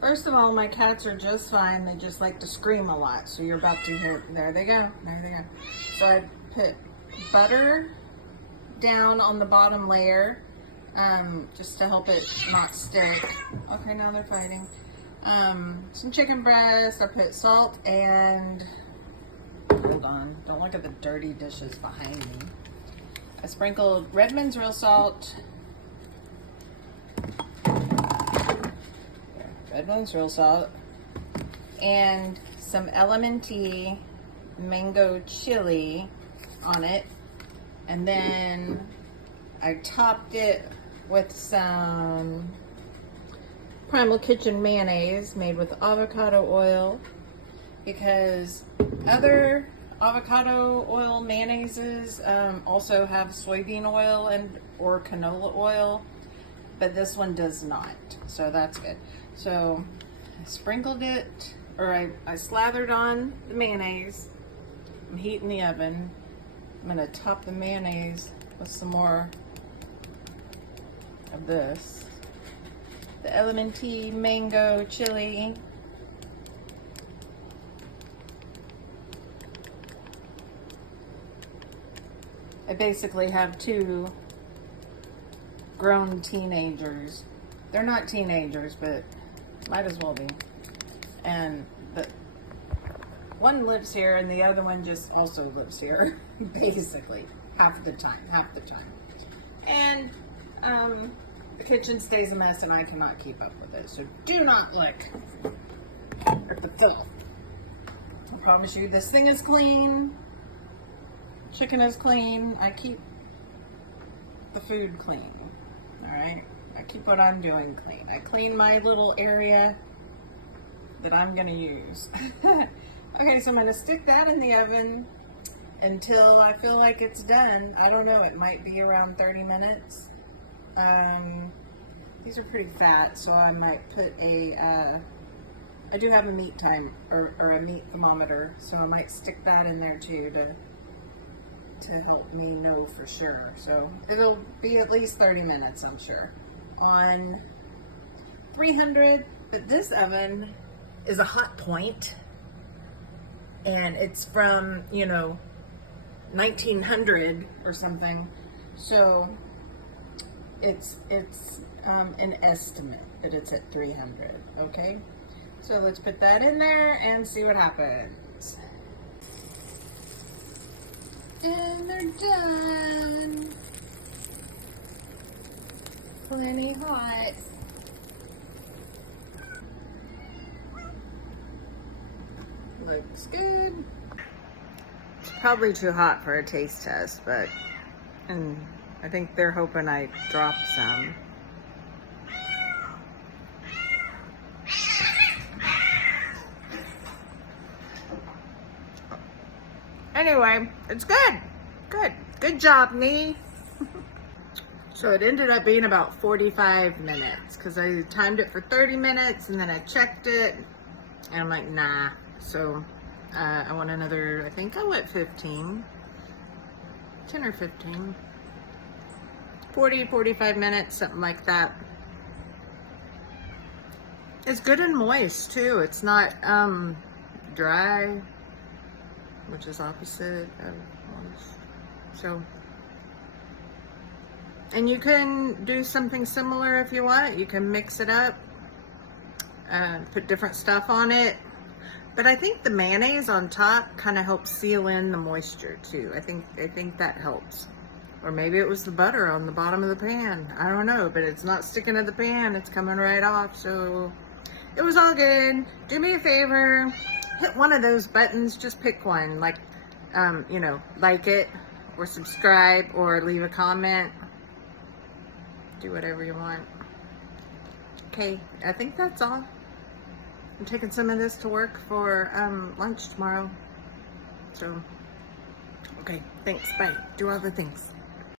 First of all, my cats are just fine. They just like to scream a lot. So you're about to hear, there they go, there they go. So I put butter down on the bottom layer, just to help it not stick. Okay, now they're fighting. Some chicken breast. I put salt and, hold on, don't look at the dirty dishes behind me. I sprinkled Redmond's real salt. Redmond's real salt. And some Elementy mango chili on it. And then I topped it with some Primal Kitchen mayonnaise made with avocado oil, because other avocado oil mayonnaises also have soybean oil and or canola oil, but this one does not, so that's good. So I sprinkled it, or I slathered on the mayonnaise. I'm heating the oven. I'm gonna top the mayonnaise with some more of this, the Elementy mango chili. I basically have two grown teenagers. They're not teenagers, but might as well be. And the one lives here and the other one just also lives here, basically, half the time. And the kitchen stays a mess and I cannot keep up with it. So do not look at the filth. I promise you, this thing is clean. Chicken is clean. I keep the food clean. All right. I keep what I'm doing clean. I clean my little area that I'm gonna use. Okay, so I'm gonna stick that in the oven until I feel like it's done. I don't know, it might be around 30 minutes. These are pretty fat, so I might put a, I do have a meat time, or a meat thermometer, so I might stick that in there too to help me know for sure. So it'll be at least 30 minutes, I'm sure, on 300. But this oven is a hot point, and it's from, you know, 1900 or something. So it's an estimate that it's at 300. Okay, so let's put that in there and see what happens. And they're done. Plenty hot. Looks good. It's probably too hot for a taste test, but, and I think they're hoping I drop some. Anyway, it's good. Good job, me. So it ended up being about 45 minutes because I timed it for 30 minutes and then I checked it and I'm like, nah. So I want another, I think I went 10 or 15, 40, 45 minutes, something like that. It's good and moist too. It's not dry, which is opposite of moist. So, and you can do something similar if you want. You can mix it up, put different stuff on it. But I think the mayonnaise on top kind of helps seal in the moisture too. I think that helps. Or maybe it was the butter on the bottom of the pan. I don't know, but it's not sticking to the pan. It's coming right off. So it was all good. Do me a favor, hit one of those buttons. Just pick one, like, you know, like it or subscribe or leave a comment. Do whatever you want. Okay, I think that's all. I'm taking some of this to work for lunch tomorrow. So, okay, thanks, bye. Do other things.